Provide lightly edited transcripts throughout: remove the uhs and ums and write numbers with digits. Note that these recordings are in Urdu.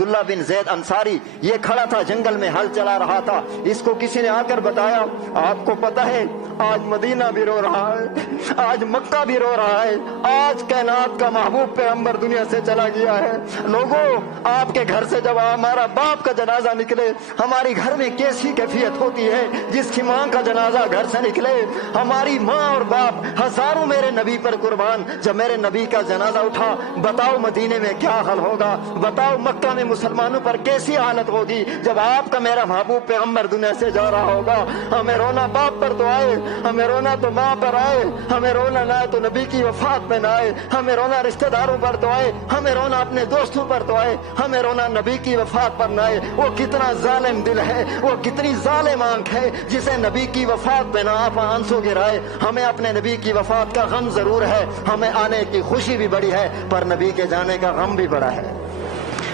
عبداللہ بن زید انصاری یہ کھڑا تھا، جنگل میں ہل چلا رہا تھا. اس کو کسی نے آ کر بتایا آپ کو پتہ ہے آج مدینہ بھی رو رہا ہے، آج مکہ بھی رو رہا ہے، آج کائنات کا محبوب پیغمبر دنیا سے چلا گیا ہے. لوگوں، آپ کے گھر سے جب ہمارا باپ کا جنازہ نکلے ہماری گھر میں کیسی کیفیت ہوتی ہے؟ جس کی ماں کا جنازہ گھر سے نکلے، ہماری ماں اور باپ ہزاروں میرے نبی پر قربان، جب میرے نبی کا جنازہ اٹھا بتاؤ مدینے میں کیا حال ہوگا، بتاؤ مکہ میں مسلمانوں پر کیسی حالت ہوگی جب آپ کا میرا محبوب پیغمبر دنیا سے جا رہا ہوگا. ہمیں رونا باپ پر تو آئے، ہمیں رونا تو ماں پر آئے، ہمیں رونا نہ تو نبی کی وفات میں نہ آئے، ہمیں رونا رشتہ داروں پر تو آئے، ہمیں رونا اپنے دوستوں پر تو آئے، ہمیں رونا نبی کی وفات پر نہ آئے. وہ کتنا ظالم دل ہے، وہ کتنی ظالم آنکھ ہے جسے نبی کی وفات پہ نہ آپ آنسو گرائے. ہمیں اپنے نبی کی وفات کا غم ضرور ہے، ہمیں آنے کی خوشی بھی بڑی ہے، پر نبی کے جانے کا غم بھی بڑا ہے.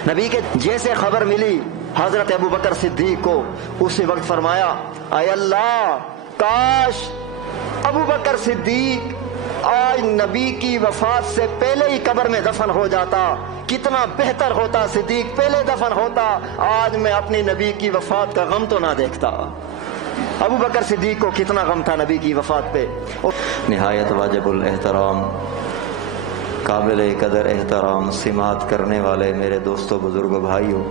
نبی کے جیسے خبر ملی حضرت ابو بکر صدیق کو، اسی وقت فرمایا اے اللہ کاش ابو بکر صدیق آج نبی کی وفات سے پہلے ہی قبر میں دفن ہو جاتا، کتنا بہتر ہوتا. صدیق پہلے دفن ہوتا، آج میں اپنی نبی کی وفات کا غم تو نہ دیکھتا. ابو بکر صدیق کو کتنا غم تھا نبی کی وفات پہ. نہایت واجب الاحترام، قابل قدر احترام سماعت کرنے والے میرے دوستوں، بزرگوں، بھائیوں،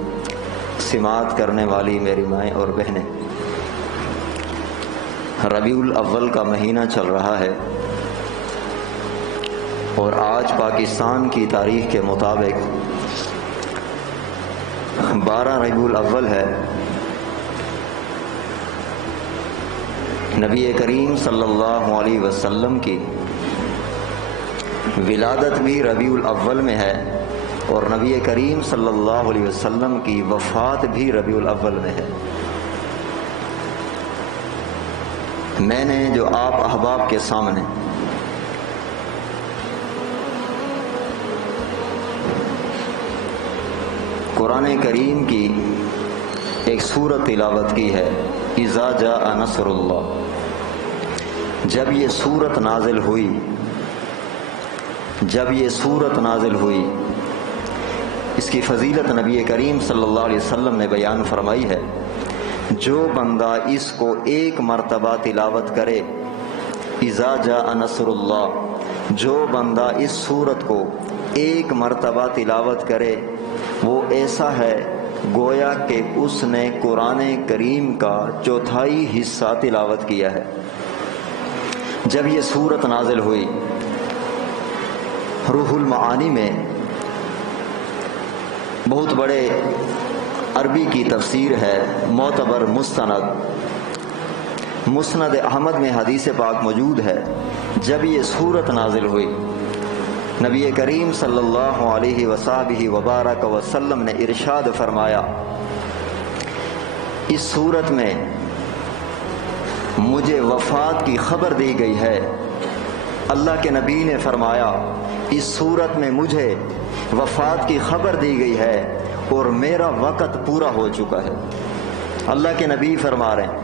سماعت کرنے والی میری مائیں اور بہنیں، ربیع الاول کا مہینہ چل رہا ہے اور آج پاکستان کی تاریخ کے مطابق 12 ربیع الاول ہے. نبی کریم صلی اللہ علیہ وسلم کی ولادت بھی ربیع الاول میں ہے اور نبی کریم صلی اللہ علیہ وسلم کی وفات بھی ربیع الاول میں ہے. میں نے جو آپ احباب کے سامنے قرآن کریم کی ایک سورت تلاوت کی ہے، اذا جاء نصر اللہ. جب یہ سورت نازل ہوئی، اس کی فضیلت نبی کریم صلی اللہ علیہ وسلم نے بیان فرمائی ہے. جو بندہ اس کو ایک مرتبہ تلاوت کرے، اذا جاء نصر اللہ، جو بندہ اس سورت کو ایک مرتبہ تلاوت کرے وہ ایسا ہے گویا کہ اس نے قرآن کریم کا چوتھائی حصہ تلاوت کیا ہے. جب یہ سورت نازل ہوئی، روح المعانی میں بہت بڑے عربی کی تفسیر ہے، معتبر مسند احمد میں حدیث پاک موجود ہے. جب یہ سورت نازل ہوئی، نبی کریم صلی اللہ علیہ وسلم وبارک وسلم نے ارشاد فرمایا اس سورت میں مجھے وفات کی خبر دی گئی ہے. اللہ کے نبی نے فرمایا اس سورت میں مجھے وفات کی خبر دی گئی ہے اور میرا وقت پورا ہو چکا ہے. اللہ کے نبی فرما رہے ہیں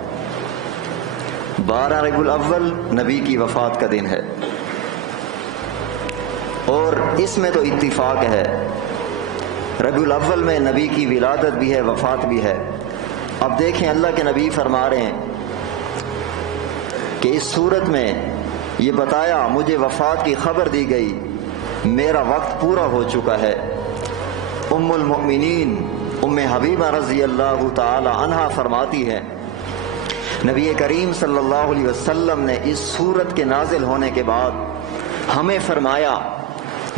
12 ربیع الاول نبی کی وفات کا دن ہے اور اس میں تو اتفاق ہے، ربیع الاول میں نبی کی ولادت بھی ہے، وفات بھی ہے. اب دیکھیں اللہ کے نبی فرما رہے ہیں کہ اس صورت میں یہ بتایا مجھے وفات کی خبر دی گئی، میرا وقت پورا ہو چکا ہے. ام المؤمنین ام حبیبہ رضی اللہ تعالی عنہا فرماتی ہے نبی کریم صلی اللہ علیہ وسلم نے اس سورت کے نازل ہونے کے بعد ہمیں فرمایا،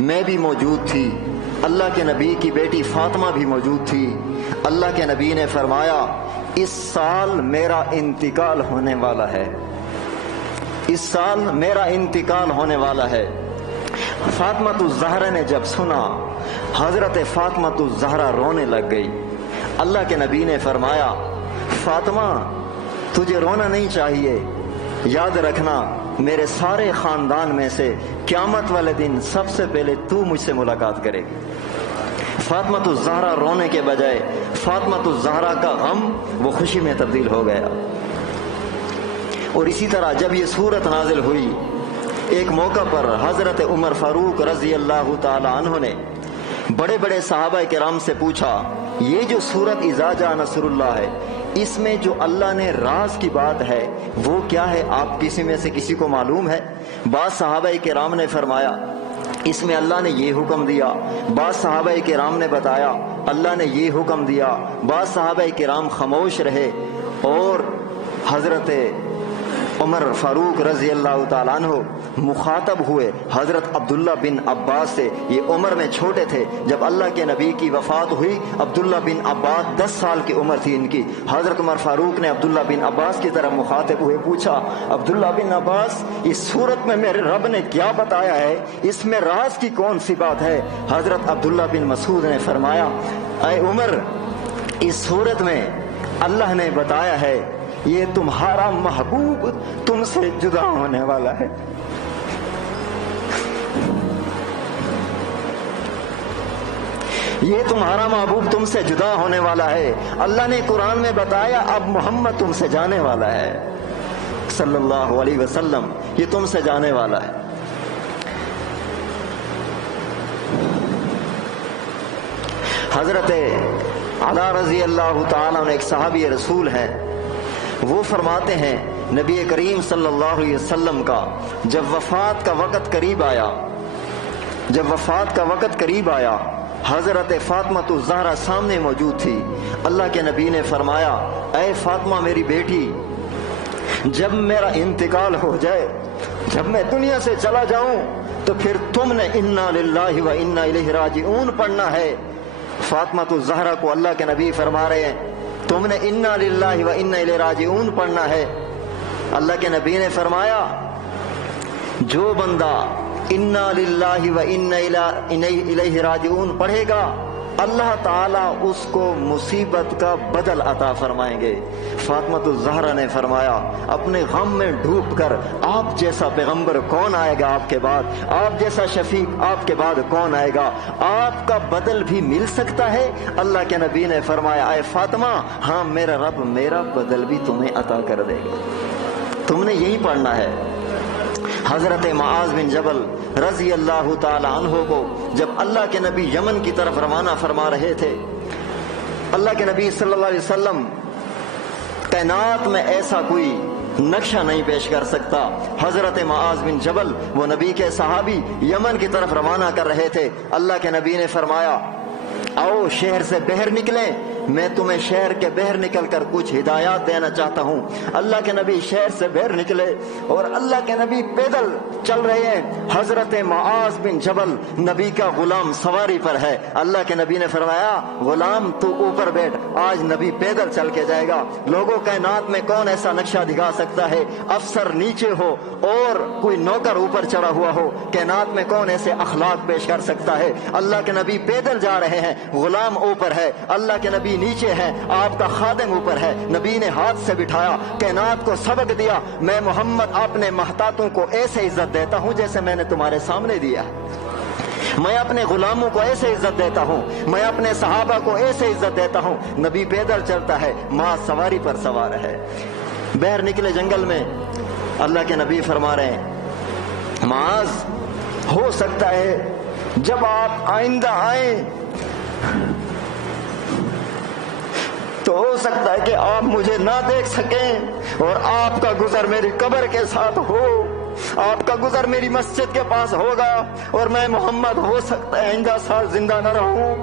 میں بھی موجود تھی، اللہ کے نبی کی بیٹی فاطمہ بھی موجود تھی. اللہ کے نبی نے فرمایا اس سال میرا انتقال ہونے والا ہے، اس سال میرا انتقال ہونے والا ہے. فاطمۃ الزہرا نے جب سنا، حضرت فاطمۃ الزہرا رونے لگ گئی. اللہ کے نبی نے فرمایا فاطمہ تجھے رونا نہیں چاہیے، یاد رکھنا میرے سارے خاندان میں سے قیامت والے دن سب سے پہلے تو مجھ سے ملاقات کرے گی. فاطمۃ الزہرا رونے کے بجائے فاطمۃ الزہرا کا غم وہ خوشی میں تبدیل ہو گیا. اور اسی طرح جب یہ سورت نازل ہوئی، ایک موقع پر حضرت عمر فاروق رضی اللہ تعالی عنہ نے بڑے بڑے صحابہ کرام سے پوچھا یہ جو سورت اذا جاء نصر اللہ ہے، اس میں جو اللہ نے راز کی بات ہے وہ کیا ہے؟ آپ کسی میں سے کسی کو معلوم ہے؟ بعض صحابہ کرام نے فرمایا اس میں اللہ نے یہ حکم دیا، بعض صحابہ کرام نے بتایا اللہ نے یہ حکم دیا، بعض صحابہ کرام خاموش رہے، اور حضرت عمر فاروق رضی اللہ تعالیٰ عنہ مخاطب ہوئے حضرت عبداللہ بن عباس سے۔ یہ عمر میں چھوٹے تھے، جب اللہ کے نبی کی وفات ہوئی عبداللہ بن عباس 10 سال کی عمر تھی ان کی۔ حضرت عمر فاروق نے عبداللہ بن عباس کی طرف مخاطب ہوئے پوچھا، عبداللہ بن عباس اس صورت میں میرے رب نے کیا بتایا ہے؟ اس میں راز کی کون سی بات ہے؟ حضرت عبداللہ بن مسعود نے فرمایا، اے عمر، اس صورت میں اللہ نے بتایا ہے یہ تمہارا محبوب تم سے جدا ہونے والا ہے۔ یہ تمہارا محبوب تم سے جدا ہونے والا ہے۔ اللہ نے قرآن میں بتایا اب محمد تم سے جانے والا ہے صلی اللہ علیہ وسلم، یہ تم سے جانے والا ہے۔ حضرت علی رضی اللہ تعالیٰ نے ایک صحابی رسول ہے، وہ فرماتے ہیں نبی کریم صلی اللہ علیہ وسلم کا جب وفات کا وقت قریب آیا حضرت فاطمہ الزہرا سامنے موجود تھی۔ اللہ کے نبی نے فرمایا، اے فاطمہ میری بیٹی، جب میرا انتقال ہو جائے، جب میں دنیا سے چلا جاؤں تو پھر تم نے انا للہ و انا الیہ راجعون پڑھنا ہے۔ فاطمہ الزہرا کو اللہ کے نبی فرما رہے ہیں تم نے انا للہ و انا الیہ راجعون پڑھنا ہے۔ اللہ کے نبی نے فرمایا جو بندہ انا للہ و انا الیہ راجعون پڑھے گا اللہ تعالیٰ اس کو مصیبت کا بدل عطا فرمائیں گے۔ فاطمہ الزہرا نے فرمایا اپنے غم میں ڈوب کر آپ جیسا پیغمبر کون آئے گا آپ کے بعد، آپ جیسا شفیق آپ کے بعد کون آئے گا، آپ کا بدل بھی مل سکتا ہے؟ اللہ کے نبی نے فرمایا اے فاطمہ ہاں میرا رب میرا بدل بھی تمہیں عطا کر دے گا، تم نے یہی پڑھنا ہے۔ حضرت معاذ بن جبل رضی اللہ تعالی عنہ کو جب اللہ کے نبی یمن کی طرف روانہ فرما رہے تھے، اللہ کے نبی صلی اللہ علیہ وسلم کائنات میں ایسا کوئی نقشہ نہیں پیش کر سکتا۔ حضرت معاذ بن جبل وہ نبی کے صحابی یمن کی طرف روانہ کر رہے تھے، اللہ کے نبی نے فرمایا آؤ شہر سے باہر نکلیں، میں تمہیں شہر کے باہر نکل کر کچھ ہدایات دینا چاہتا ہوں۔ اللہ کے نبی شہر سے باہر نکلے اور اللہ کے نبی پیدل چل رہے ہیں، حضرت معاذ بن جبل نبی کا غلام سواری پر ہے۔ اللہ کے نبی نے فرمایا غلام تو اوپر بیٹھ، آج نبی پیدل چل کے جائے گا۔ لوگوں کائنات میں کون ایسا نقشہ دکھا سکتا ہے؟ افسر نیچے ہو اور کوئی نوکر اوپر چڑھا ہوا ہو، کائنات میں کون ایسے اخلاق پیش کر سکتا ہے؟ اللہ کے نبی پیدل جا رہے ہیں، غلام اوپر ہے، اللہ کے نبی نیچے ہیں، آپ کا خادم اوپر ہے۔ نبی نے ہاتھ سے بٹھایا، کائنات کو سبق دیا میں محمد اپنے محتاطوں کو ایسے عزت دیتا ہوں جیسے میں نے تمہارے سامنے دیا، میں اپنے غلاموں کو ایسے عزت دیتا ہوں، میں اپنے صحابہ کو ایسے عزت دیتا ہوں۔ نبی پیدل چلتا ہے، ماں سواری پر سوار ہے۔ باہر نکلے جنگل میں، اللہ کے نبی فرما رہے ہیں معاذ ہو سکتا ہے جب آپ آئندہ آئیں تو ہو سکتا ہے کہ آپ مجھے نہ دیکھ سکیں اور آپ کا گزر میری قبر کے ساتھ ہو، آپ کا گزر میری مسجد کے پاس ہوگا اور میں محمد ہو سکتا ہے آئندہ سال زندہ نہ رہوں۔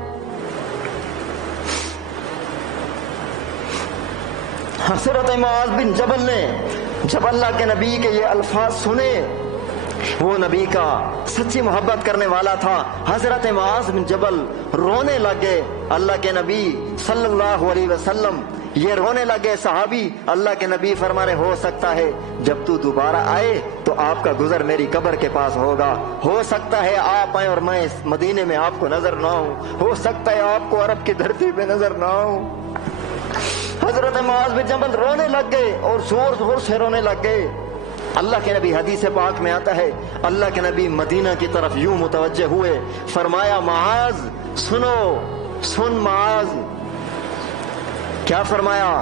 حضرت معاذ بن جبل نے جب اللہ کے نبی کے یہ الفاظ سنے، وہ نبی کا سچی محبت کرنے والا تھا، حضرت معاذ بن جبل رونے لگے۔ اللہ کے نبی صلی اللہ علیہ وسلم یہ رونے لگے، صحابی اللہ کے نبی فرما رہے ہو سکتا ہے جب تو دوبارہ آئے تو آپ کا گزر میری قبر کے پاس ہوگا، ہو سکتا ہے آپ آئیں اور میں اس مدینے میں آپ کو نظر نہ ہوں، ہو سکتا ہے آپ کو عرب کی دھرتی پہ نظر نہ ہوں۔ حضرت معاذ بن جبل رونے لگ گئے اور زور زور سے رونے لگ گئے۔ اللہ کے نبی حدیث پاک میں آتا ہے اللہ کے نبی مدینہ کی طرف یوں متوجہ ہوئے، فرمایا معاذ سنو، سن معاذ، کیا فرمایا؟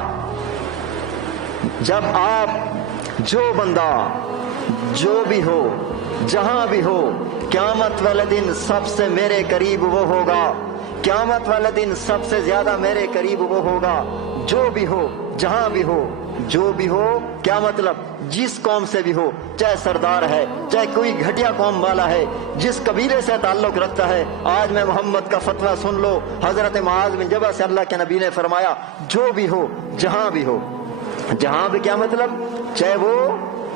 جب آپ جو بندہ جو بھی ہو جہاں بھی ہو قیامت والے دن سب سے میرے قریب وہ ہوگا قیامت والے دن سب سے زیادہ میرے قریب وہ ہوگا جو بھی ہو جہاں بھی ہو، جو بھی ہو کیا مطلب جس قوم سے بھی ہو، چاہے سردار ہے، چاہے کوئی گھٹیا قوم والا ہے، جس قبیلے سے تعلق رکھتا ہے۔ آج میں محمد کا فتویٰ سن لو، حضرت معاذ بن جبل سے اللہ کے نبی نے فرمایا جو بھی ہو جہاں بھی ہو، جہاں بھی کیا مطلب، چاہے وہ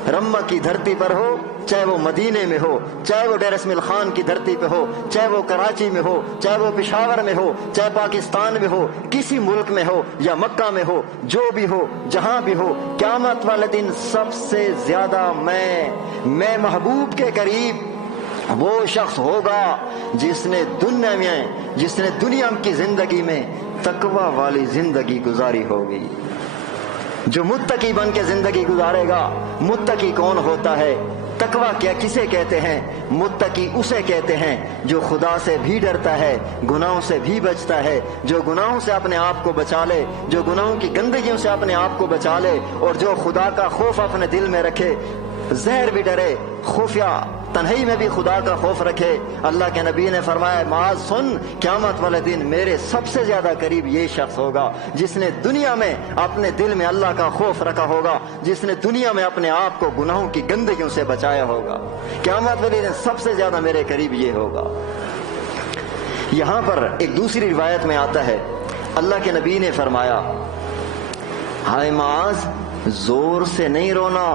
رمہ کی دھرتی پر ہو، چاہے وہ مدینے میں ہو، چاہے وہ ڈیر اسماعیل خان کی دھرتی پہ ہو، چاہے وہ کراچی میں ہو، چاہے وہ پشاور میں ہو، چاہے پاکستان میں ہو، کسی ملک میں ہو یا مکہ میں ہو، جو بھی ہو جہاں بھی ہو، قیامت والے دن سب سے زیادہ میں محبوب کے قریب وہ شخص ہوگا جس نے دنیا کی زندگی میں تقوی والی زندگی گزاری ہوگی، جو متقی بن کے زندگی گزارے گا۔ متقی کون ہوتا ہے؟ تقوی کیا کسے کہتے ہیں؟ متقی اسے کہتے ہیں جو خدا سے بھی ڈرتا ہے، گناہوں سے بھی بچتا ہے، جو گناہوں سے اپنے آپ کو بچا لے، جو گناہوں کی گندگیوں سے اپنے آپ کو بچا لے، اور جو خدا کا خوف اپنے دل میں رکھے، زہر بھی ڈرے، خفیہ تنہائی میں بھی خدا کا خوف رکھے۔ اللہ کے نبی نے فرمایا معاذ سن، قیامت والے دن میرے سب سے زیادہ قریب یہ شخص ہوگا جس نے دنیا میں اپنے دل میں اللہ کا خوف رکھا ہوگا، جس نے دنیا میں اپنے آپ کو گناہوں کی گندگیوں سے بچایا ہوگا۔ قیامت والے دن سب سے زیادہ میرے قریب یہ ہوگا۔ یہاں پر ایک دوسری روایت میں آتا ہے اللہ کے نبی نے فرمایا ہائے معاذ، زور سے نہیں رونا،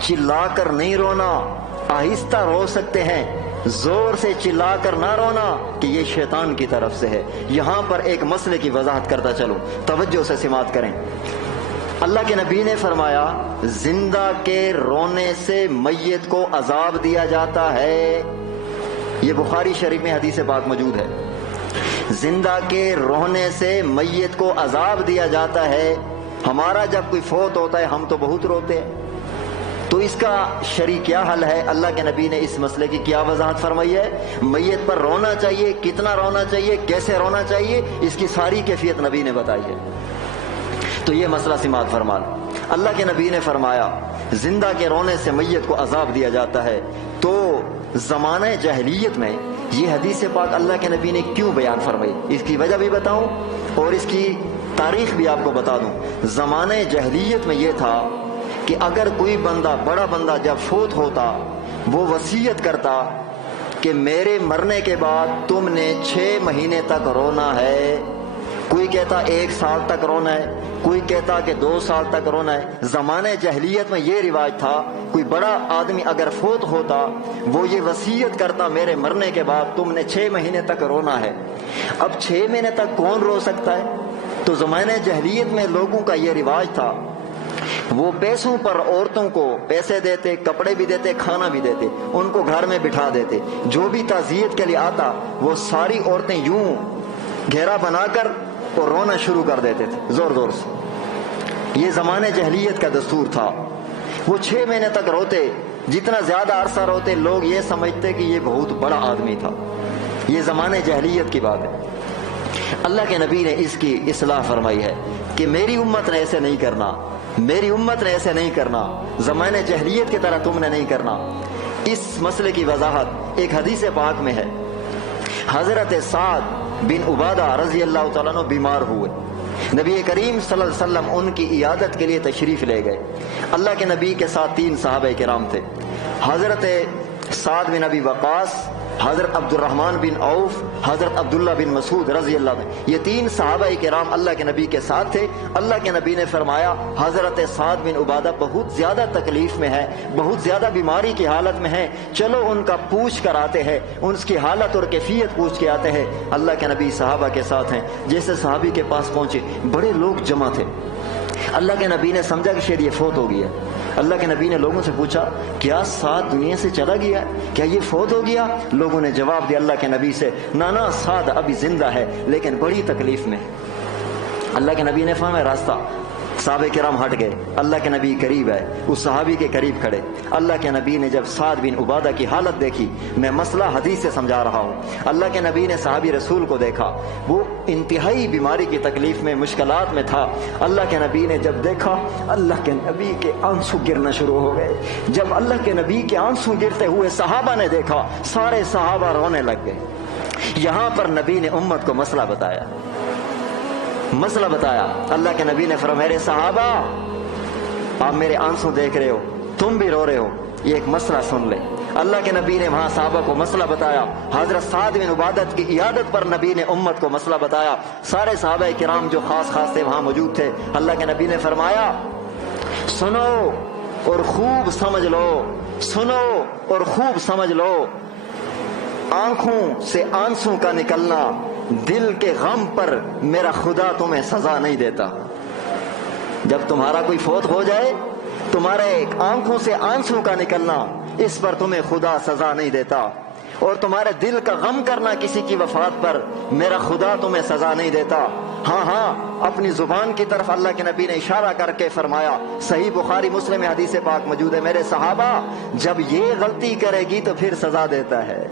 چلا کر نہیں رونا، آہستہ رو سکتے ہیں، زور سے چلا کر نہ رونا کہ یہ شیطان کی طرف سے ہے۔ یہاں پر ایک مسئلے کی وضاحت کرتا چلوں، توجہ سے سماعت کریں۔ اللہ کے نبی نے فرمایا زندہ کے رونے سے میت کو عذاب دیا جاتا ہے، یہ بخاری شریف میں حدیث پاک موجود ہے۔ زندہ کے رونے سے میت کو عذاب دیا جاتا ہے۔ ہمارا جب کوئی فوت ہوتا ہے ہم تو بہت روتے ہیں، تو اس کا شرعی کیا حل ہے؟ اللہ کے نبی نے اس مسئلے کی کیا وضاحت فرمائی ہے؟ میت پر رونا چاہیے، کتنا رونا چاہیے، کیسے رونا چاہیے، اس کی ساری کیفیت نبی نے بتائی ہے۔ تو یہ مسئلہ سماعت فرما لو۔ اللہ کے نبی نے فرمایا زندہ کے رونے سے میت کو عذاب دیا جاتا ہے۔ تو زمانہ جاہلیت میں یہ حدیث پاک اللہ کے نبی نے کیوں بیان فرمائی، اس کی وجہ بھی بتاؤں اور اس کی تاریخ بھی آپ کو بتا دوں۔ زمانہ جاہلیت میں یہ تھا کہ اگر کوئی بندہ، بڑا بندہ جب فوت ہوتا، وہ وصیت کرتا کہ میرے مرنے کے بعد تم نے 6 مہینے تک رونا ہے۔ کوئی کہتا 1 سال تک رونا ہے، کوئی کہتا کہ 2 سال تک رونا ہے۔ زمانہ جاہلیت میں یہ رواج تھا، کوئی بڑا آدمی اگر فوت ہوتا وہ یہ وصیت کرتا میرے مرنے کے بعد تم نے 6 مہینے تک رونا ہے۔ اب 6 مہینے تک کون رو سکتا ہے؟ تو زمانہ جاہلیت میں لوگوں کا یہ رواج تھا، وہ پیسوں پر عورتوں کو پیسے دیتے، کپڑے بھی دیتے، کھانا بھی دیتے، ان کو گھر میں بٹھا دیتے۔ جو بھی تعزیت کے لیے آتا وہ ساری عورتیں یوں گھیرا بنا کر اور رونا شروع کر دیتے تھے زور زور سے۔ یہ زمانے جاہلیت کا دستور تھا۔ وہ 6 مہینے تک روتے، جتنا زیادہ عرصہ روتے لوگ یہ سمجھتے کہ یہ بہت بڑا آدمی تھا۔ یہ زمانے جاہلیت کی بات ہے۔ اللہ کے نبی نے اس کی اصلاح فرمائی ہے کہ میری امت نے ایسے نہیں کرنا، میری امت نے ایسے نہیں کرنا، زمانے جاہلیت کی طرح تم نے نہیں کرنا۔ اس مسئلے کی وضاحت ایک حدیث پاک میں ہے۔ حضرت سعد بن عبادہ رضی اللہ تعالیٰ عنہ بیمار ہوئے، نبی کریم صلی اللہ علیہ وسلم ان کی عیادت کے لیے تشریف لے گئے۔ اللہ کے نبی کے ساتھ 3 صحابہ کرام تھے، حضرت سعد بن ابی وقاص، حضرت عبد الرحمن بن عوف، حضرت عبداللہ بن مسعود رضی اللہ عنہ۔ یہ 3 صحابہ کرام اللہ کے نبی کے ساتھ تھے۔ اللہ کے نبی نے فرمایا حضرت سعد بن عبادہ بہت زیادہ تکلیف میں ہے، بہت زیادہ بیماری کی حالت میں ہے، چلو ان کا پوچھ کر آتے ہیں، ان کی حالت اور کیفیت پوچھ کے آتے ہیں۔ اللہ کے نبی صحابہ کے ساتھ ہیں۔ جیسے صحابی کے پاس پہنچے، بڑے لوگ جمع تھے۔ اللہ کے نبی نے سمجھا کہ شاید یہ فوت ہو گیا۔ اللہ کے نبی نے لوگوں سے پوچھا کیا سعد دنیا سے چلا گیا ہے، کیا یہ فوت ہو گیا؟ لوگوں نے جواب دیا اللہ کے نبی سے نانا سعد ابھی زندہ ہے لیکن بڑی تکلیف میں۔ اللہ کے نبی نے فرمایا راستہ، صحابہ کرام ہٹ گئے، اللہ کے نبی قریب ہے، اس صحابی کے قریب کھڑے۔ اللہ کے نبی نے جب سعد بن عبادہ کی حالت دیکھی، میں مسئلہ حدیث سے سمجھا رہا ہوں، اللہ کے نبی نے صحابی رسول کو دیکھا، وہ انتہائی بیماری کی تکلیف میں، مشکلات میں تھا۔ اللہ کے نبی نے جب دیکھا، اللہ کے نبی کے آنسو گرنا شروع ہو گئے۔ جب اللہ کے نبی کے آنسو گرتے ہوئے صحابہ نے دیکھا، سارے صحابہ رونے لگ گئے۔ یہاں پر نبی نے امت کو مسئلہ بتایا، اللہ کے نبی نے فرمایا میرے صحابہ آپ میرے آنسو دیکھ رہے ہو، تم بھی رو رہے ہو، یہ ایک مسئلہ سن لے۔ اللہ کے نبی نے وہاں صحابہ کو مسئلہ بتایا، حضرت سعد بن عبادت کی عیادت پر نبی نے امت کو مسئلہ بتایا، سارے صحابہ کرام جو خاص تھے وہاں موجود تھے۔ اللہ کے نبی نے فرمایا سنو اور خوب سمجھ لو، سنو اور خوب سمجھ لو، آنکھوں سے آنسو کا نکلنا دل کے غم پر میرا خدا تمہیں سزا نہیں دیتا۔ جب تمہارا کوئی فوت ہو جائے، تمہارے آنکھوں سے آنسو کا نکلنا اس پر تمہیں خدا سزا نہیں دیتا، اور تمہارے دل کا غم کرنا کسی کی وفات پر میرا خدا تمہیں سزا نہیں دیتا۔ ہاں اپنی زبان کی طرف اللہ کے نبی نے اشارہ کر کے فرمایا، صحیح بخاری مسلم میں حدیث پاک موجود ہے، میرے صحابہ جب یہ غلطی کرے گی تو پھر سزا دیتا ہے۔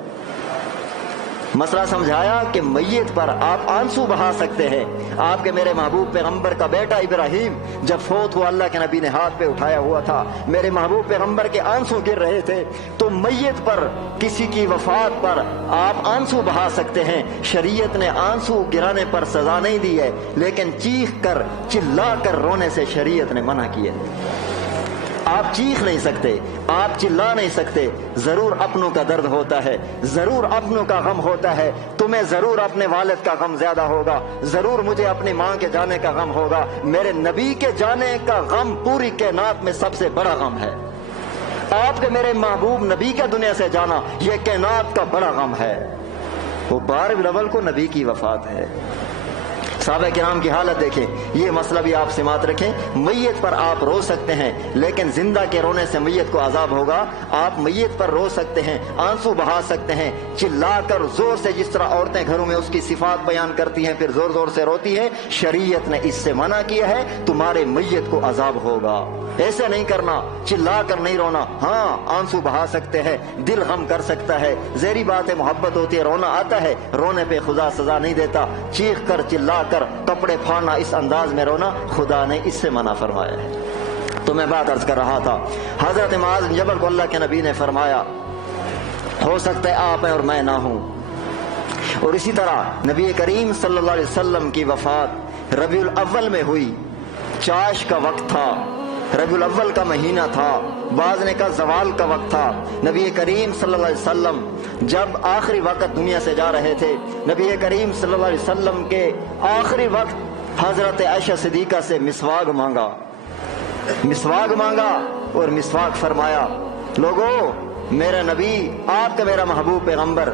مسئلہ سمجھایا کہ میت پر آپ آنسو بہا سکتے ہیں۔ آپ کے میرے محبوب پیغمبر کا بیٹا ابراہیم جب فوت ہوا، اللہ کے نبی نے ہاتھ پہ اٹھایا ہوا تھا، میرے محبوب پیغمبر کے آنسو گر رہے تھے، تو میت پر کسی کی وفات پر آپ آنسو بہا سکتے ہیں۔ شریعت نے آنسو گرانے پر سزا نہیں دی ہے، لیکن چیخ کر چلا کر رونے سے شریعت نے منع کیا ہے۔ آپ چیخ نہیں سکتے، آپ چلا نہیں سکتے، ضرور اپنوں کا درد ہوتا ہے، ضرور اپنوں کا غم ہوتا ہے، تمہیں ضرور اپنے والد کا غم زیادہ ہوگا، ضرور مجھے اپنی ماں کے جانے کا غم ہوگا، میرے نبی کے جانے کا غم پوری کائنات میں سب سے بڑا غم ہے۔ آپ کے میرے محبوب نبی کا دنیا سے جانا یہ کائنات کا بڑا غم ہے۔ وہ 12 الاول کو نبی کی وفات ہے۔ صحابہ کرام کی حالت دیکھیں، یہ مسئلہ بھی آپ سماعت رکھیں، میت پر آپ رو سکتے ہیں لیکن زندہ کے رونے سے میت کو عذاب ہوگا۔ آپ میت پر رو سکتے ہیں، آنسو بہا سکتے ہیں، چلا کر زور سے، جس طرح عورتیں گھروں میں اس کی صفات بیان کرتی ہیں پھر زور زور سے روتی ہیں، شریعت نے اس سے منع کیا ہے، تمہارے میت کو عذاب ہوگا۔ ایسے نہیں کرنا، چلا کر نہیں رونا، ہاں آنسو بہا سکتے ہیں، دل غم کر سکتا ہے، ظاہری بات ہے محبت ہوتی ہے، رونا آتا ہے، رونے پہ خدا سزا نہیں دیتا۔ چیخ کر چلا کر کپڑے پھاڑنا، اس انداز میں رونا، خدا نے اس سے منع فرمایا ہے۔ تو میں بات عرض کر رہا تھا، حضرت معاذ بن جبل کو اللہ کے نبی نے فرمایا ہو سکتا ہے آپ ہیں اور میں نہ ہوں۔ اور اسی طرح نبی کریم صلی اللہ علیہ وسلم کی وفات ربیع الاول میں ہوئی، چاش کا وقت تھا، ربیع الاول کا مہینہ تھا، بعض نے کہا زوال کا وقت تھا۔ نبی کریم صلی اللہ علیہ وسلم جب آخری وقت دنیا سے جا رہے تھے، نبی کریم صلی اللہ علیہ وسلم کے آخری وقت حضرت عائشہ صدیقہ سے مسواک مانگا اور مسواک فرمایا، لوگو میرا نبی، آپ کا میرا محبوب پیغمبر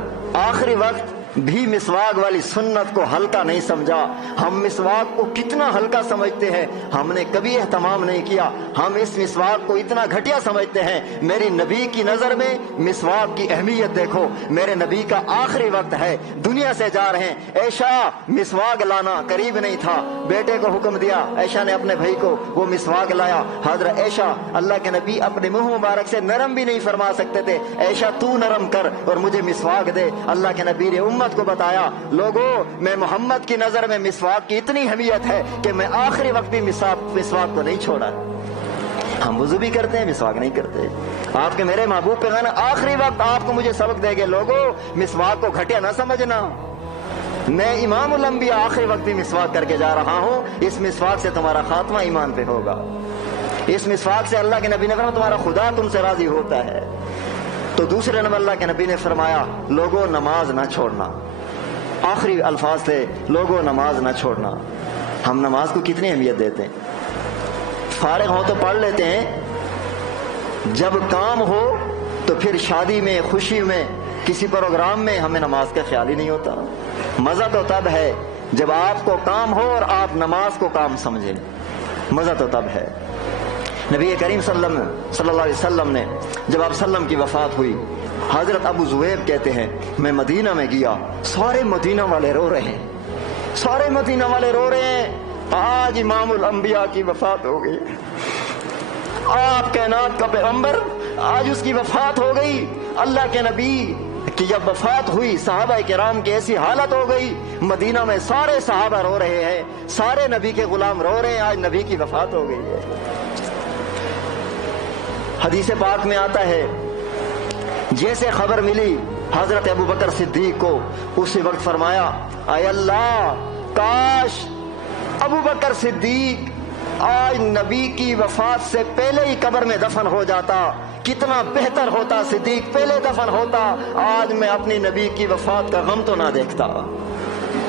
آخری وقت بھی مسواک والی سنت کو ہلکا نہیں سمجھا۔ ہم مسواک کو کتنا ہلکا سمجھتے ہیں، ہم نے کبھی اہتمام نہیں کیا، ہم اس مسواک کو اتنا گھٹیا سمجھتے ہیں۔ میری نبی کی نظر میں مسواک کی اہمیت دیکھو، میرے نبی کا آخری وقت ہے، دنیا سے جا رہے ہیں، عائشہ مسواک لانا قریب نہیں تھا، بیٹے کو حکم دیا، عائشہ نے اپنے بھائی کو وہ مسواک لایا۔ حضرت عائشہ، اللہ کے نبی اپنے منہ مبارک سے نرم بھی نہیں فرما سکتے تھے، عائشہ تو نرم کر اور مجھے مسواک دے۔ اللہ کے نبی نے امت کو بتایا، لوگو میں محمد کی نظر میں مسواک کی اتنی اہمیت ہے کہ میں آخری وقت بھی مسواک کو نہیں چھوڑا۔ ہم وضو بھی کرتے ہیں، مسواک نہیں کرتے۔ آپ کے میرے محبوب پیغمبر آخری وقت آپ کو مجھے سبق دے گے، لوگو مسواک کو گھٹیا نہ سمجھنا، میں امام الانبیاء آخری وقت بھی مسواک کر کے جا رہا ہوں، اس مسواک سے تمہارا خاتمہ ایمان پہ ہوگا، اس مسواک سے اللہ کے نبی نے فرمایا تمہارا خدا تم سے راضی ہوتا ہے۔ تو دوسرے نمبر اللہ کے نبی نے فرمایا، لوگوں نماز نہ چھوڑنا، آخری الفاظ تھے، لوگوں نماز نہ چھوڑنا۔ ہم نماز کو کتنی اہمیت دیتے ہیں، فارغ ہو تو پڑھ لیتے ہیں، جب کام ہو تو پھر شادی میں، خوشی میں، کسی پروگرام میں ہمیں نماز کا خیال ہی نہیں ہوتا۔ مزہ تو تب ہے جب آپ کو کام ہو اور آپ نماز کو کام سمجھیں، مزہ تو تب ہے۔ نبی کریم صلی اللہ علیہ وسلم نے جب آپ وسلم کی وفات ہوئی، حضرت ابو زویب کہتے ہیں میں مدینہ میں گیا، سارے مدینہ والے رو رہے ہیں، سارے مدینہ والے رو رہے ہیں، آج امام الانبیاء کی وفات ہو گئی، آپ کائنات کا پیغمبر، آج اس کی وفات ہو گئی۔ اللہ کے نبی کی جب وفات ہوئی، صحابہ کرام کی ایسی حالت ہو گئی، مدینہ میں سارے صحابہ رو رہے ہیں، سارے نبی کے غلام رو رہے ہیں، آج نبی کی وفات ہو گئی ہے۔ حدیث پاک میں آتا ہے جیسے خبر ملی حضرت ابو بکر صدیق کو اسی وقت فرمایا اے اللہ کاش ابو بکر صدیق آج نبی کی وفات سے پہلے ہی قبر میں دفن ہو جاتا، کتنا بہتر ہوتا، صدیق پہلے دفن ہوتا، آج میں اپنی نبی کی وفات کا غم تو نہ دیکھتا۔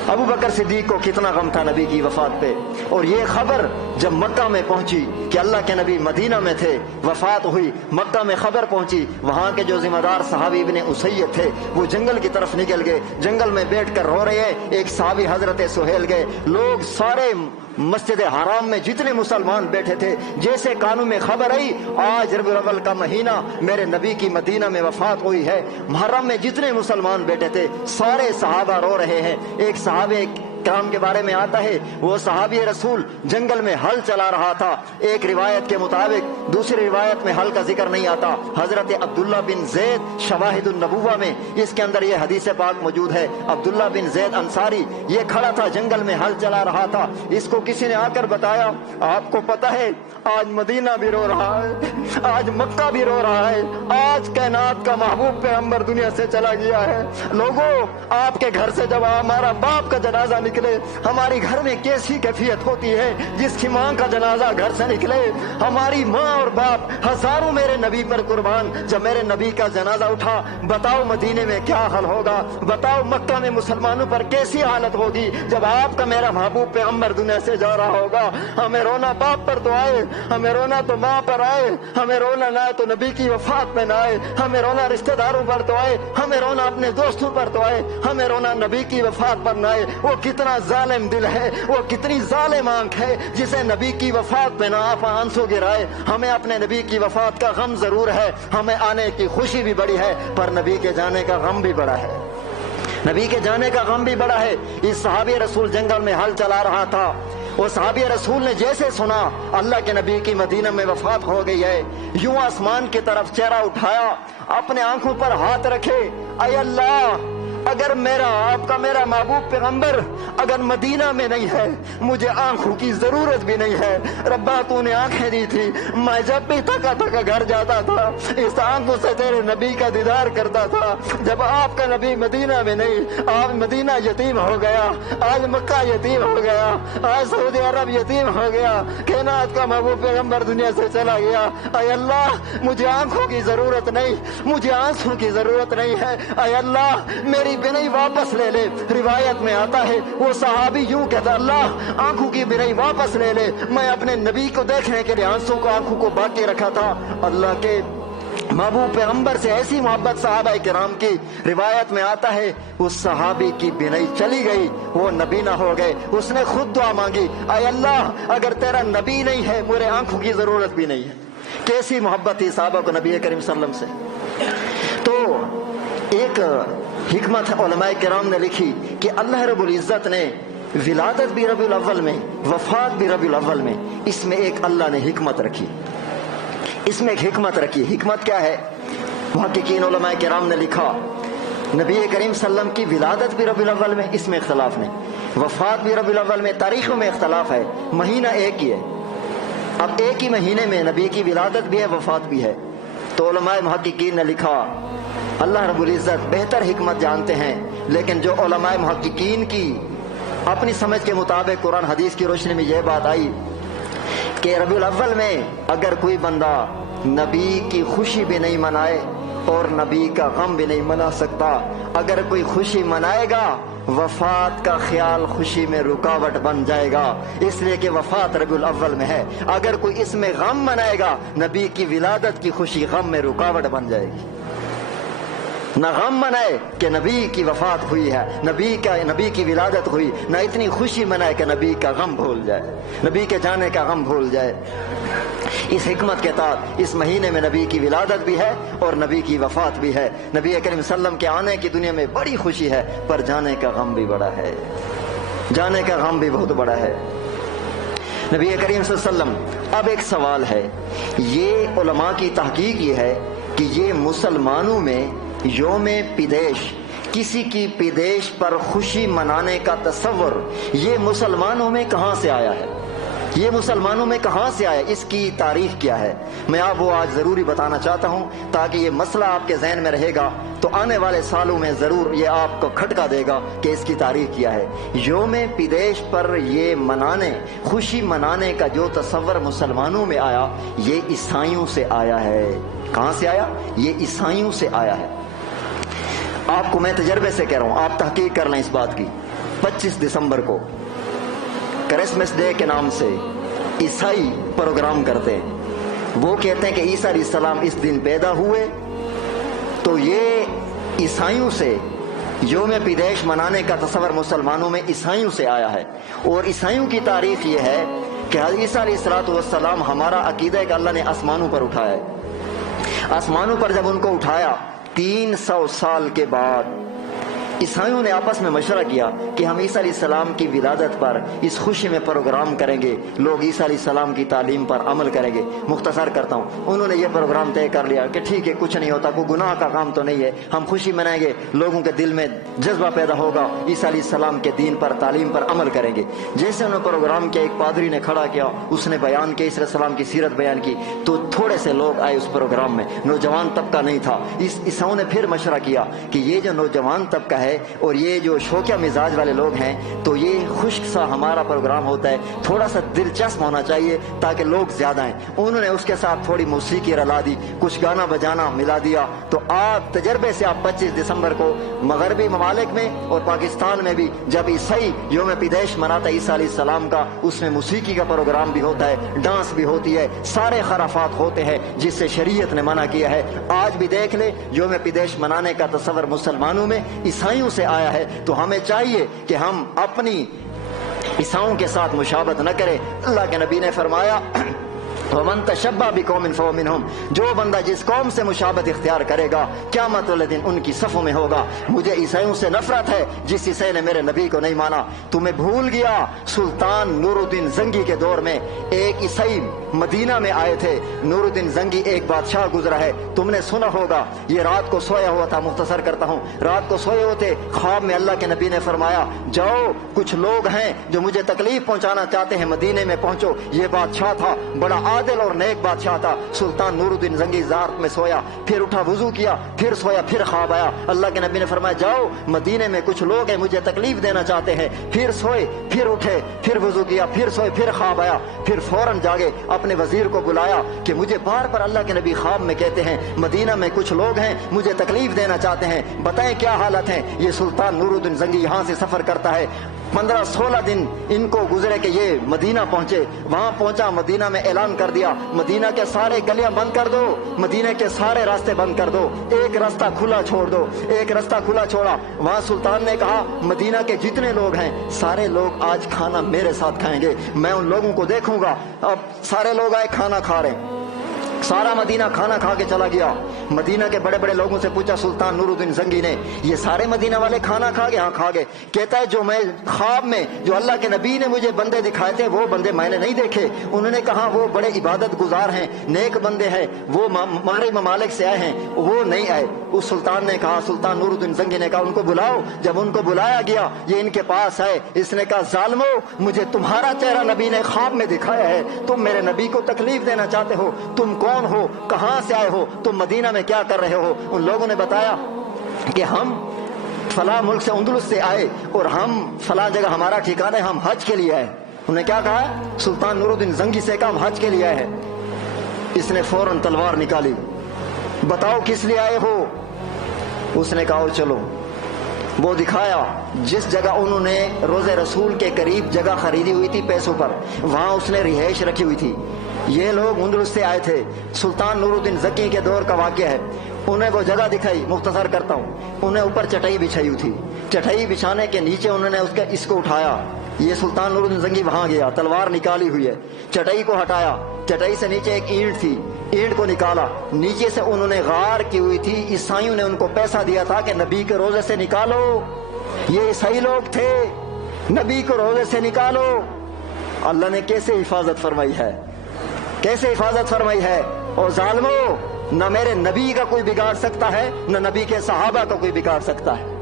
ابو بکر صدیق کو کتنا غم تھا نبی کی وفات پہ، اور یہ خبر جب مکہ میں پہنچی کہ اللہ کے نبی مدینہ میں تھے، وفات ہوئی، مکہ میں خبر پہنچی، وہاں کے جو ذمہ دار صحابی ابن اسید تھے وہ جنگل کی طرف نکل گئے، جنگل میں بیٹھ کر رو رہے ہیں۔ ایک صحابی حضرت سہیل گئے، لوگ سارے مسجد حرام میں جتنے مسلمان بیٹھے تھے، جیسے کانوں میں خبر آئی آج ربیع الاول کا مہینہ میرے نبی کی مدینہ میں وفات ہوئی ہے، محرم میں جتنے مسلمان بیٹھے تھے سارے صحابہ رو رہے ہیں۔ ایک صحابی کرام کے بارے میں آتا ہے وہ صحابی رسول جنگل میں ہل چلا رہا تھا، ایک روایت کے مطابق، دوسری روایت میں ہل کا ذکر نہیں آتا، حضرت عبداللہ بن زید شواہد النبوہ میں اس کے اندر یہ حدیث پاک موجود ہے۔ عبداللہ بن زید انصاری یہ کھڑا تھا جنگل میں ہل چلا رہا تھا، اس کو کسی نے آ کر بتایا آپ کو پتہ ہے آج مدینہ بھی رو رہا ہے، آج مکہ بھی رو رہا ہے، آج کائنات کا محبوب پیغمبر دنیا سے چلا گیا ہے۔ لوگوں آپ کے گھر سے جب ہمارا باپ کا جنازہ نکلے ہماری گھر میں کیسی کیفیت ہوتی ہے، جس کی ماں کا جنازہ گھر سے نکلے، ہماری ماں اور باپ ہزاروں میرے نبی پر قربان، جب میرے نبی کا جنازہ اٹھا بتاؤ مدینے میں کیا حال ہوگا، بتاؤ مکہ میں مسلمانوں پر کیسی حالت ہوگی جب آپ کا میرا محبوب پیغمبر دنیا سے جا رہا ہوگا۔ ہمیں رونا باپ پر تو آئے، ہمیں رونا تو ماں پر آئے، ہمیں رونا نہ تو نبی کی وفات میں نہ آئے، ہمیں رونا رشتہ داروں پر تو آئے، ہمیں رونا اپنے دوستوں پر تو آئے، ہمیں رونا نبی کی وفات پر نہ آئے۔ وہ کتنا ظالم دل ہے، وہ کتنی ظالم آنکھ ہے جسے نبی کی وفات پہ نہ آپ آنسو گرائے۔ ہمیں اپنے نبی کی وفات کا غم ضرور ہے، ہمیں آنے کی خوشی بھی بڑی ہے، پر نبی کے جانے کا غم بھی بڑا ہے، نبی کے جانے کا غم بھی بڑا ہے۔ اس صحابی رسول جنگل میں ہل چلا رہا تھا، وہ صحابی رسول نے جیسے سنا اللہ کے نبی کی مدینہ میں وفات ہو گئی ہے، یوں آسمان کی طرف چہرہ اٹھایا، اپنے آنکھوں پر ہاتھ رکھے، اے اللہ اگر میرا آپ کا میرا محبوب پیغمبر اگر مدینہ میں نہیں ہے، مجھے آنکھوں کی ضرورت بھی نہیں ہے، ربا تو نے آنکھیں دی تھی، میں جب بھی تھکا تھکا گھر جاتا تھا اس آنکھوں سے تیرے نبی کا دیدار کرتا تھا۔ جب آپ کا نبی مدینہ میں نہیں، آج مدینہ یتیم ہو گیا، آج مکہ یتیم ہو گیا، آج سعودی عرب یتیم ہو گیا، کائنات کا محبوب پیغمبر دنیا سے چلا گیا۔ اے اللہ مجھے آنکھوں کی ضرورت نہیں، مجھے آنسوں کی ضرورت نہیں ہے، اے اللہ میری بینائی واپس لے لے۔ روایت میں آتا ہے وہ صحابی یوں کہتا اللہ آنکھوں کی بینائی واپس لے لے، میں اپنے نبی کو دیکھنے کے لیے آنکھوں کو باقی رکھا تھا۔ اللہ کے محبوب پیغمبر سے ایسی محبت صحابہ کرام کی، روایت میں آتا ہے اس صحابی کی بینائی چلی گئی، وہ نبی نہ ہو گئے، اس نے خود دعا مانگی اے اللہ اگر تیرا نبی نہیں ہے میرے آنکھوں کی ضرورت بھی نہیں ہے۔ کیسی محبت تھی صحابہ کو نبی کریم صلی اللہ علیہ وسلم سے۔ تو ایک حکمت علماء کرام نے لکھی کہ اللہ رب العزت نے ولادت بھی ربیع الاول میں، وفات بھی ربیع الاول میں، اس میں ایک اللہ نے حکمت رکھی، اس میں ایک حکمت رکھی۔ حکمت کیا ہے؟ محققین علماء کرام نے لکھا نبی کریم صلی اللہ علیہ وسلم کی ولادت بھی ربیع الاول میں، اس میں اختلاف نہیں، وفات بھی ربیع الاول میں، تاریخوں میں اختلاف ہے، مہینہ ایک ہی ہے۔ اب ایک ہی مہینے میں نبی کی ولادت بھی ہے وفات بھی ہے، تو علماء محققین نے لکھا اللہ رب العزت بہتر حکمت جانتے ہیں، لیکن جو علماء محققین کی اپنی سمجھ کے مطابق قرآن حدیث کی روشنی میں یہ بات آئی کہ ربیع الاول میں اگر کوئی بندہ نبی کی خوشی بھی نہیں منائے اور نبی کا غم بھی نہیں منا سکتا، اگر کوئی خوشی منائے گا وفات کا خیال خوشی میں رکاوٹ بن جائے گا، اس لیے کہ وفات ربیع الاول میں ہے۔ اگر کوئی اس میں غم منائے گا نبی کی ولادت کی خوشی غم میں رکاوٹ بن جائے گی۔ نہ غم منائے کہ نبی کی وفات ہوئی ہے، نبی کی ولادت ہوئی، نہ اتنی خوشی منائے کہ نبی کا غم بھول جائے، نبی کے جانے کا غم بھول جائے۔ اس حکمت کے تحت اس مہینے میں نبی کی ولادت بھی ہے اور نبی کی وفات بھی ہے۔ نبی کریم صلی اللہ علیہ وسلم کے آنے کی دنیا میں بڑی خوشی ہے، پر جانے کا غم بھی بڑا ہے، جانے کا غم بھی بہت بڑا ہے۔ نبی کریم صلی اللہ علیہ وسلم، اب ایک سوال ہے، یہ علماء کی تحقیق یہ ہے کہ یہ مسلمانوں میں یوم پیدائش، کسی کی پیدائش پر خوشی منانے کا تصور یہ مسلمانوں میں کہاں سے آیا ہے؟ یہ مسلمانوں میں کہاں سے آیا، اس کی تاریخ کیا ہے، میں آپ وہ آج ضروری بتانا چاہتا ہوں تاکہ یہ مسئلہ آپ کے ذہن میں رہے گا تو آنے والے سالوں میں ضرور یہ آپ کو کھٹکا دے گا کہ اس کی تاریخ کیا ہے۔ یوم پیدائش پر یہ منانے، خوشی منانے کا جو تصور مسلمانوں میں آیا یہ عیسائیوں سے آیا ہے۔ کہاں سے آیا؟ یہ عیسائیوں سے آیا ہے۔ آپ کو میں تجربے سے کہہ رہا ہوں، آپ تحقیق کر لیں اس بات کی۔ 25 دسمبر کو کرسمس ڈے کے نام سے عیسائی پروگرام کرتے ہیں، وہ کہتے ہیں کہ عیسیٰ علیہ السلام اس دن پیدا ہوئے، تو یہ عیسائیوں سے یوم پیدائش منانے کا تصور مسلمانوں میں عیسائیوں سے آیا ہے۔ اور عیسائیوں کی تاریخ یہ ہے کہ حضرت عیسیٰ علیہ السلام، ہمارا عقیدہ ہے کہ اللہ نے آسمانوں پر اٹھایا ہے۔ آسمانوں پر جب ان کو اٹھایا 300 سال کے بعد عیسائیوں نے آپس میں مشورہ کیا کہ ہم عیسیٰ علیہ السلام کی ولادت پر اس خوشی میں پروگرام کریں گے، لوگ عیسیٰ علیہ السلام کی تعلیم پر عمل کریں گے۔ مختصر کرتا ہوں، انہوں نے یہ پروگرام طے کر لیا کہ ٹھیک ہے، کچھ نہیں ہوتا، کوئی گناہ کا کام تو نہیں ہے، ہم خوشی منائیں گے، لوگوں کے دل میں جذبہ پیدا ہوگا، عیسیٰ علیہ السلام کے دین پر، تعلیم پر عمل کریں گے۔ جیسے انہوں نے پروگرام کیا، ایک پادری نے کھڑا کیا، اس نے بیان کیا، عیسیٰ علیہ السلام کی سیرت بیان کی، تو تھوڑے سے لوگ آئے اس پروگرام میں، نوجوان طبقہ نہیں تھا۔ عیسائیوں نے پھر مشورہ کیا کہ یہ جو نوجوان طبقہ ہے اور یہ جو شوقیہ مزاج والے لوگ ہیں، تو یہ خشک سا ہمارا پروگرام ہوتا ہے، تھوڑا سا دلچسپ ہونا چاہیے تاکہ لوگ زیادہ ہیں۔ انہوں نے اس کے ساتھ تھوڑی موسیقی رلا دی، کچھ گانا بجانا ملا دیا، تو آپ تجربے سے آپ 25 دسمبر کو مغربی ممالک میں اور پاکستان میں بھی جب عیسائی یوم پیدائش مناتا ہے عیسیٰ علیہ السلام کا، اس میں موسیقی کا پروگرام بھی ہوتا ہے، ڈانس بھی ہوتی ہے، سارے خرافات ہوتے ہیں جس سے شریعت نے منع کیا ہے۔ آج بھی دیکھ لیں، یوم پیدائش منانے کا تصور مسلمانوں میں عیسائیوں سے آیا ہے، تو ہمیں چاہیے کہ ہم اپنی عیسائیوں کے ساتھ مشابہت نہ کریں۔ اللہ کے نبی نے فرمایا وَمَن تَشَبَّهَ بِقَوْمٍ فَهُوَ مِنْهُمْ، جو بندہ جس قوم سے مشابہت اختیار کرے گا قیامت والے دن ان کی صفوں میں ہوگا۔ مجھے عیسائیوں سے نفرت ہے جس عیسائی نے میرے نبی کو نہیں مانا۔ تمہیں بھول گیا سلطان نور الدین زنگی کے دور میں ایک عیسائی مدینہ میں آئے تھے، نور الدین زنگی ایک بادشاہ گزرا ہے، تم نے سنا ہوگا، یہ رات کو سویا ہوا تھا، مختصر کرتا ہوں، رات کو سوئے ہوتے، خواب میں اللہ کے نبی نے فرمایا جاؤ کچھ لوگ ہیں جو مجھے تکلیف پہنچانا چاہتے ہیں، مدینے میں پہنچو۔ یہ بادشاہ تھا، بڑا عادل اور نیک بادشاہ تھا، سلطان نور الدین زنگی رات میں سویا، پھر اٹھا وضو کیا، پھر سویا، پھر خواب آیا، اللہ کے نبی نے فرمایا جاؤ مدینے میں کچھ لوگ ہیں مجھے تکلیف دینا چاہتے ہیں، پھر سوئے، پھر اٹھے، پھر وضو کیا، پھر سوئے، پھر خواب آیا، پھر فوراً جاگے، اپنے وزیر کو بلایا کہ مجھے بار بار اللہ کے نبی خواب میں کہتے ہیں مدینہ میں کچھ لوگ ہیں مجھے تکلیف دینا چاہتے ہیں، بتائیں کیا حالت ہے۔ یہ سلطان نور الدین زنگی یہاں سے سفر کرتا ہے، 15-16 دن ان کو گزرے کہ یہ مدینہ پہنچے، وہاں پہنچا، مدینہ میں اعلان کر دیا مدینہ کے سارے گلیاں بند کر دو، مدینہ کے سارے راستے بند کر دو، ایک راستہ کھلا چھوڑ دو، ایک راستہ کھلا چھوڑا۔ وہاں سلطان نے کہا مدینہ کے جتنے لوگ ہیں سارے لوگ آج کھانا میرے ساتھ کھائیں گے، میں ان لوگوں کو دیکھوں گا۔ اب سارے لوگ آئے، کھانا کھا رہے ہیں، سارا مدینہ کھانا کھا کے چلا گیا۔ مدینہ کے بڑے بڑے لوگوں سے پوچھا سلطان نور الدین زنگی نے یہ سارے مدینہ والے کھانا کھا گئے؟ ہاں کھا گئے۔ کہتا ہے جو میں خواب میں جو اللہ کے نبی نے مجھے بندے دکھائے تھے وہ بندے میں نے نہیں دیکھے، انہوں نے کہا وہ بڑے عبادت گزار ہیں، نیک بندے ہیں، وہ مغربی ممالک سے آئے ہیں، وہ نہیں آئے۔ اس سلطان نے کہا، سلطان نور الدین زنگی نے کہا ان کو بلاؤ۔ جب ان کو بلایا گیا یہ ان کے پاس آئے، اس نے کہا ظالمو مجھے تمہارا چہرہ نبی نے خواب میں دکھایا ہے، تم میرے نبی کو تکلیف دینا چاہتے ہو، تم کون ہو، کہاں سے آئے ہو، تم مدینہ میں کیا کر رہے ہو؟ ان لوگوں نے بتایا کہ ہم فلاں ملک سے اندلس سے آئے اور ہم فلاں جگہ ہمارا ٹھکانہ ہے، ہم حج کے لیے آئے۔ انہوں نے کیا کہا؟ سلطان نور الدین زنگی سے کہا ہم حج کے لیے آئے ہیں۔ اس نے فوراً تلوار نکالی، بتاؤ کس لیے آئے ہو؟ اس نے کہا چلو، وہ دکھایا جس جگہ انہوں نے روزے رسول کے قریب جگہ خریدی ہوئی تھی پیسوں پر، وہاں اس نے رہائش رکھی ہوئی تھی۔ یہ لوگ اندلس سے آئے تھے، سلطان نور الدین زکی کے دور کا واقعہ ہے۔ انہیں وہ جگہ دکھائی، مختصر کرتا ہوں، انہیں اوپر چٹائی بچھائی ہوئی تھی، چٹائی بچھانے کے نیچے انہوں نے اس کو اٹھایا۔ یہ سلطان نور الدین زنگی وہاں گیا، تلوار نکالی ہوئی ہے، چٹائی کو ہٹایا، چٹائی سے نیچے ایک اینٹ تھی، اینٹ کو نکالا، نیچے سے انہوں نے غار کی ہوئی تھی، عیسائیوں نے ان کو پیسہ دیا تھا کہ نبی کے روزے سے نکالو، یہ عیسائی لوگ تھے، نبی کو روزے سے نکالو۔ اللہ نے کیسے حفاظت فرمائی ہے، کیسے حفاظت فرمائی ہے۔ اور ظالمو نہ میرے نبی کا کوئی بگاڑ سکتا ہے، نہ نبی کے صحابہ کا کوئی بگاڑ سکتا ہے۔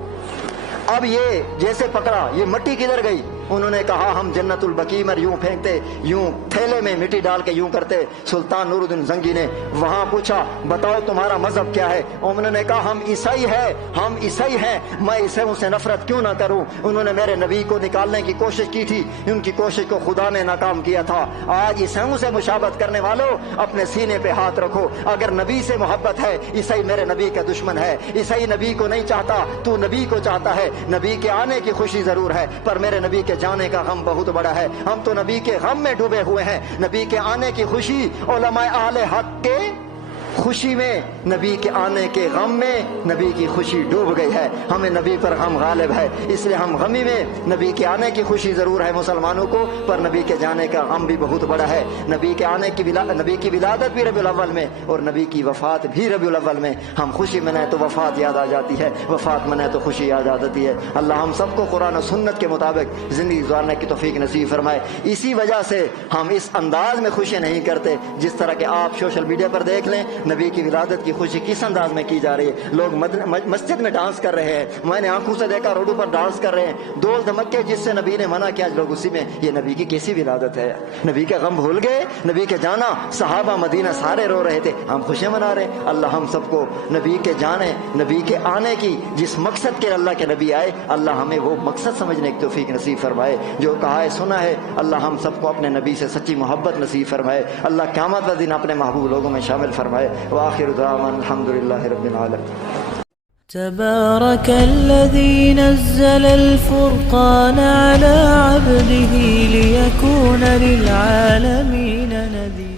اب یہ جیسے پکڑا، یہ مٹی کدھر گئی؟ انہوں نے کہا ہم جنت البقیع میں یوں پھینکتے، یوں تھیلے میں مٹی ڈال کے یوں کرتے۔ سلطان نور الدین زنگی نے وہاں پوچھا بتاؤ تمہارا مذہب کیا ہے؟ انہوں نے کہا ہم عیسائی ہیں، ہم عیسائی ہیں، میں عیسائیوں سے نفرت کیوں نہ کروں؟ انہوں نے میرے نبی کو نکالنے کی کوشش کی تھی، ان کی کوشش کو خدا نے ناکام کیا تھا۔ آج عیسائیوں سے مشابہت کرنے والوں اپنے سینے پہ ہاتھ رکھو، اگر نبی سے محبت ہے، عیسائی میرے نبی کا دشمن ہے، عیسائی نبی کو نہیں چاہتا، تو نبی کو چاہتا ہے۔ نبی کے آنے کی خوشی ضرور ہے پر میرے نبی کے جانے کا غم بہت بڑا ہے، ہم تو نبی کے غم میں ڈوبے ہوئے ہیں۔ نبی کے آنے کی خوشی علماء اہل حق کے خوشی میں، نبی کے آنے کے غم میں نبی کی خوشی ڈوب گئی ہے، ہمیں نبی پر غم غالب ہے، اس لیے ہم غمی میں، نبی کے آنے کی خوشی ضرور ہے مسلمانوں کو پر نبی کے جانے کا غم بھی بہت بڑا ہے۔ نبی کے آنے کی نبی کی ولادت بھی ربیع الاول میں اور نبی کی وفات بھی ربیع الاول میں، ہم خوشی منائیں تو وفات یاد آ جاتی ہے، وفات منائیں تو خوشی یاد آ جاتی ہے۔ اللہ ہم سب کو قرآن و سنت کے مطابق زندگی گزارنے کی توفیق نصیب فرمائے۔ اسی وجہ سے ہم اس انداز میں خوشی نہیں کرتے جس طرح کہ آپ سوشل میڈیا پر دیکھ لیں نبی کی ولادت کی خوشی کس انداز میں کی جا رہی ہے، لوگ مسجد میں ڈانس کر رہے ہیں، میں نے آنکھوں سے دیکھا روڈوں پر ڈانس کر رہے ہیں، دوست مکے جس سے نبی نے منع کیا لوگ اسی میں، یہ نبی کی کیسی ولادت ہے؟ نبی کا غم بھول گئے، نبی کے جانا، صحابہ مدینہ سارے رو رہے تھے، ہم خوشیاں منا رہے ہیں۔ اللہ ہم سب کو نبی کے جانے، نبی کے آنے کی جس مقصد کے اللہ کے نبی آئے، اللہ ہمیں وہ مقصد سمجھنے کی توفیق نصیب فرمائے، جو کہا ہے سنا ہے، اللہ ہم سب کو اپنے نبی سے سچی محبت نصیب فرمائے، اللہ قیامت والے دن اپنے محبوب لوگوں میں شامل فرمائے۔ وآخر دعوانا الحمد للہ رب العالمین۔ تبارك الذي نزل الفرقان على عبده ليكون للعالمين نذيرا